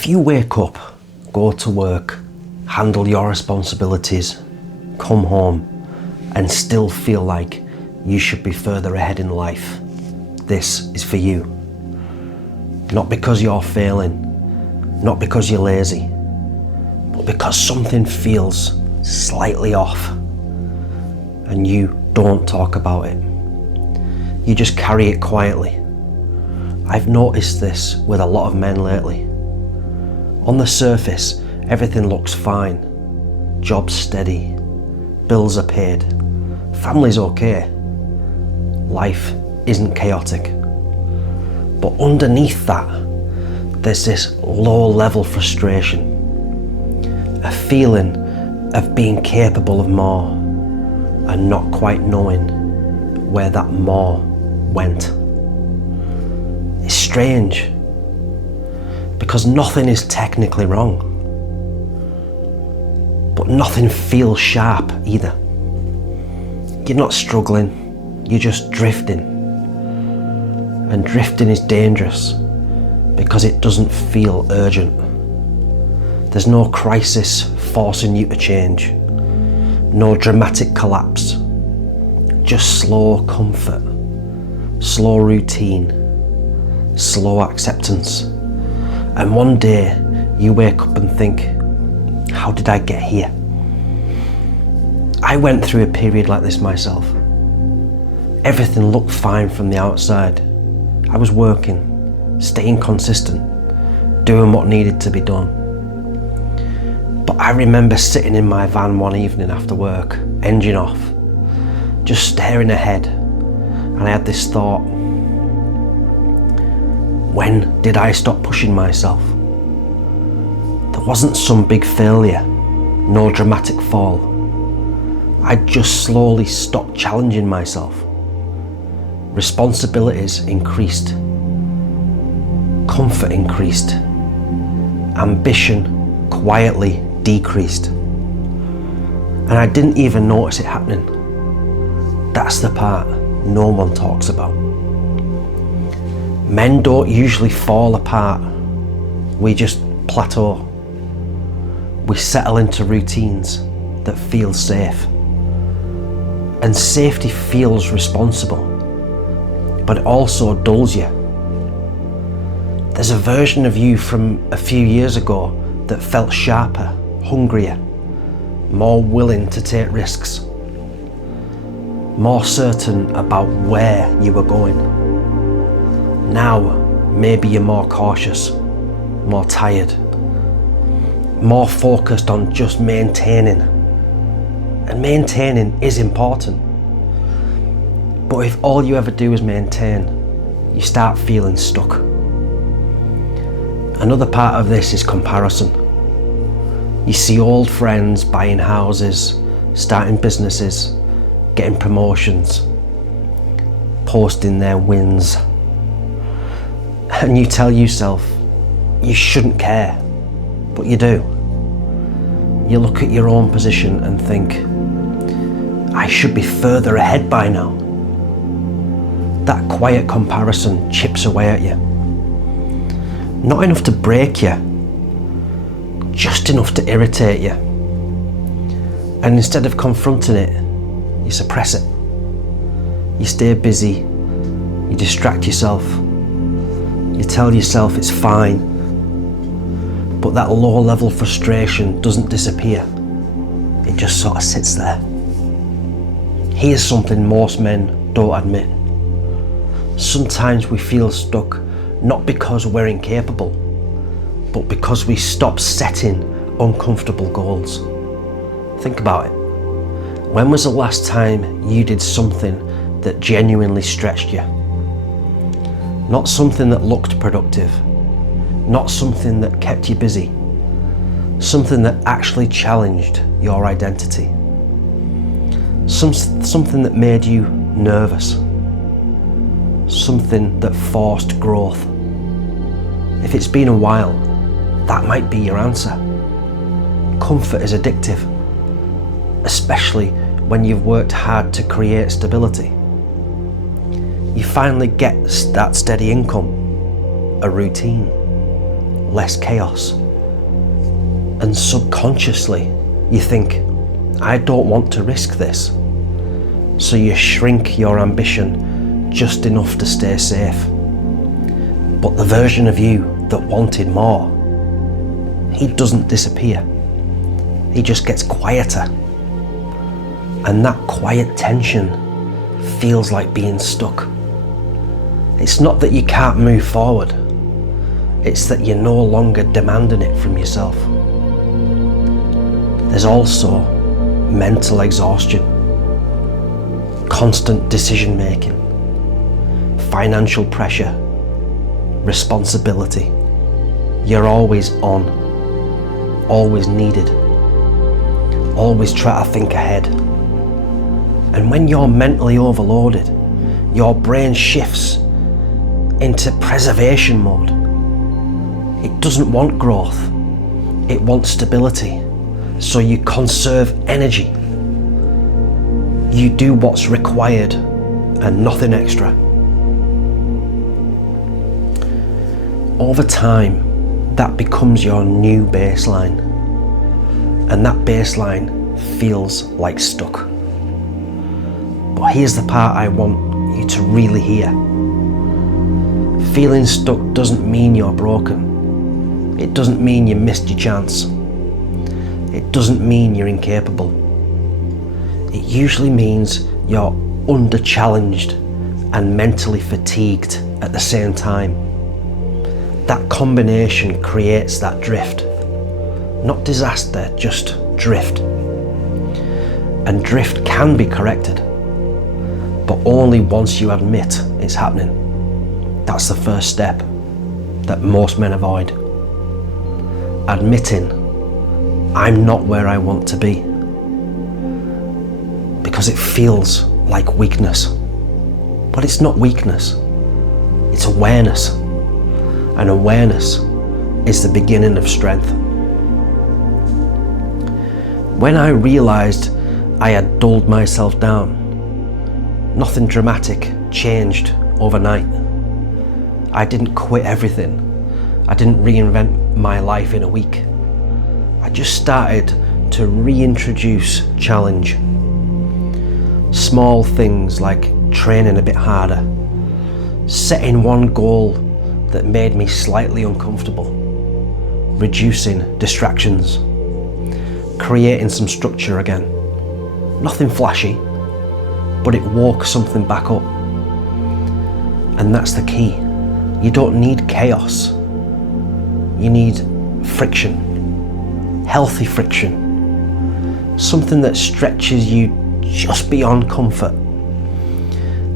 If you wake up, go to work, handle your responsibilities, come home, and still feel like you should be further ahead in life, this is for you. Not because you're failing, not because you're lazy, but because something feels slightly off and you don't talk about it. You just carry it quietly. I've noticed this with a lot of men lately. On the surface, everything looks fine. Job's steady, bills are paid, family's okay. Life isn't chaotic. But underneath that, there's this low-level frustration, a feeling of being capable of more and not quite knowing where that more went. It's strange, because nothing is technically wrong, but nothing feels sharp either. You're not struggling, you're just drifting. And drifting is dangerous because it doesn't feel urgent. There's no crisis forcing you to change, no dramatic collapse, just slow comfort, slow routine, slow acceptance. And one day you wake up and think, how did I get here? I went through a period like this myself. Everything looked fine from the outside. I was working, staying consistent, doing what needed to be done. But I remember sitting in my van one evening after work, engine off, just staring ahead, and I had this thought: when did I stop pushing myself? There wasn't some big failure, no dramatic fall. I just slowly stopped challenging myself. Responsibilities increased, comfort increased, ambition quietly decreased. And I didn't even notice it happening. That's the part no one talks about. Men don't usually fall apart, we just plateau. We settle into routines that feel safe. And safety feels responsible, but it also dulls you. There's a version of you from a few years ago that felt sharper, hungrier, more willing to take risks, more certain about where you were going. Now, maybe you're more cautious, more tired, more focused on just maintaining. And maintaining is important. But if all you ever do is maintain, you start feeling stuck. Another part of this is comparison. You see old friends buying houses, starting businesses, getting promotions, posting their wins. And you tell yourself you shouldn't care, but you do. You look at your own position and think, I should be further ahead by now. That quiet comparison chips away at you. Not enough to break you, just enough to irritate you. And instead of confronting it, you suppress it. You stay busy, you distract yourself, you tell yourself it's fine, but that low-level frustration doesn't disappear. It just sort of sits there. Here's something most men don't admit. Sometimes we feel stuck not because we're incapable, but because we stop setting uncomfortable goals. Think about it. When was the last time you did something that genuinely stretched you? Not something that looked productive, not something that kept you busy, something that actually challenged your identity. Something that made you nervous, something that forced growth. If it's been a while, that might be your answer. Comfort is addictive, especially when you've worked hard to create stability. You finally get that steady income, a routine, less chaos. And subconsciously, you think, I don't want to risk this. So you shrink your ambition just enough to stay safe. But the version of you that wanted more, he doesn't disappear. He just gets quieter. And that quiet tension feels like being stuck. It's not that you can't move forward. It's that you're no longer demanding it from yourself. There's also mental exhaustion, constant decision making, financial pressure, responsibility. You're always on, always needed, always try to think ahead. And when you're mentally overloaded, your brain shifts into preservation mode. It doesn't want growth, it wants stability. So you conserve energy. You do what's required and nothing extra. Over time, that becomes your new baseline. And that baseline feels like stuck. But here's the part I want you to really hear. Feeling stuck doesn't mean you're broken. It doesn't mean you missed your chance. It doesn't mean you're incapable. It usually means you're under-challenged and mentally fatigued at the same time. That combination creates that drift. Not disaster, just drift. And drift can be corrected, but only once you admit it's happening. That's the first step that most men avoid. Admitting, I'm not where I want to be. Because it feels like weakness. But it's not weakness, it's awareness. And awareness is the beginning of strength. When I realized I had dulled myself down, nothing dramatic changed overnight. I didn't quit everything. I didn't reinvent my life in a week. I just started to reintroduce challenge. Small things like training a bit harder, setting one goal that made me slightly uncomfortable, reducing distractions, creating some structure again. Nothing flashy, but it woke something back up. And that's the key. You don't need chaos. You need friction. Healthy friction, something that stretches you just beyond comfort.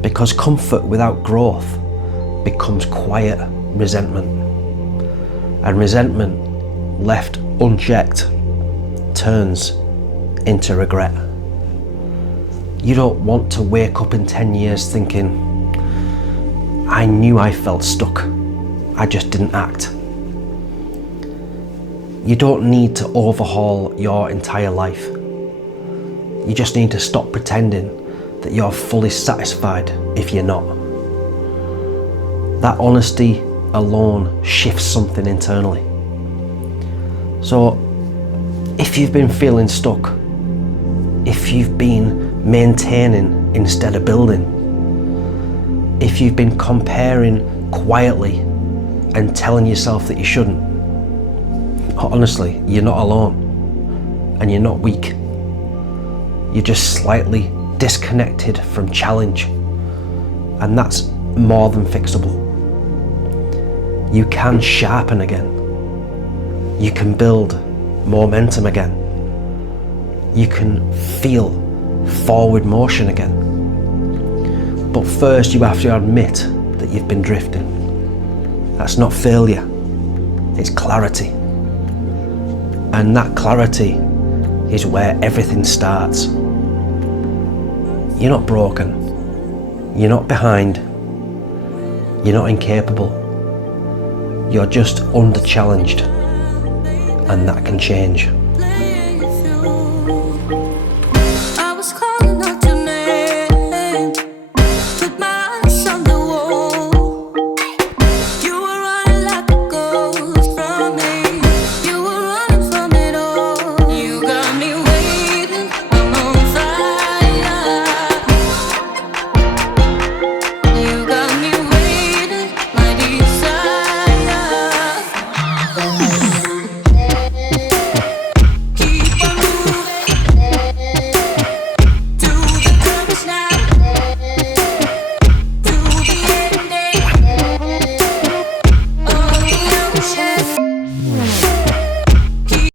Because comfort without growth becomes quiet resentment. And resentment, left unchecked, turns into regret. You don't want to wake up in 10 years thinking, I knew I felt stuck, I just didn't act. You don't need to overhaul your entire life. You just need to stop pretending that you're fully satisfied if you're not. That honesty alone shifts something internally. So, if you've been feeling stuck, if you've been maintaining instead of building, if you've been comparing quietly and telling yourself that you shouldn't, honestly, you're not alone, and you're not weak. You're just slightly disconnected from challenge, and that's more than fixable. You can sharpen again. You can build momentum again. You can feel forward motion again. But first you have to admit that you've been drifting. That's not failure, it's clarity. And that clarity is where everything starts. You're not broken. You're not behind. You're not incapable. You're just under-challenged. And that can change.